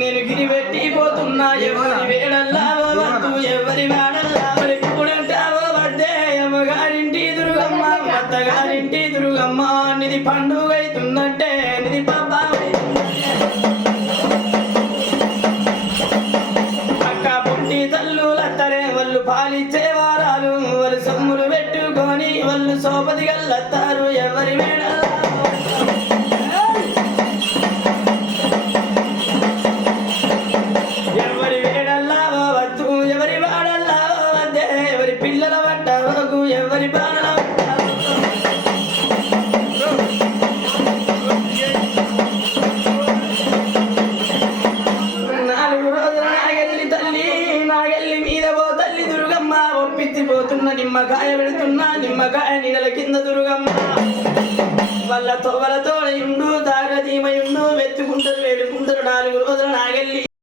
నేను గిరి పెట్టిపోతున్నా ఎవరి వేడల్లా వద్దు ఎవరి వాడల్లా మరి కూడంటావో వద్దే అమ్మగారింటి దుర్గమ్మ అత్తగారింటి దుర్గమ్మ నిధి పండుగ అవుతుందంటే నిధి పాప అక్క పుట్టి తల్లులత్తరే వాళ్ళు పాలిచ్చే వారాలు వాళ్ళు సొమ్ములు పెట్టుకొని వాళ్ళు సోపతి గల్లత్తారు ఎవరి వేడల్లా ఎవరి వేడల్లా వద్దు ఎవరి వాడల్లా వద్దే ఎవరి పిల్లల పట్టవకు ఎవరి బాణల నాలుగు రోజుల నాగెల్లి తల్లి నాగెల్లి మీద పో తల్లి దుర్గమ్మ ఒప్పించిపోతున్న నిమ్మకాయ పెడుతున్నా నిమ్మకాయ నీడల కింద దుర్గమ్మ వాళ్ళతో ఇండు దాగదీమయుండు వెతుకుంటారు వేడుకుంటారు 4 రోజుల నాగెల్లి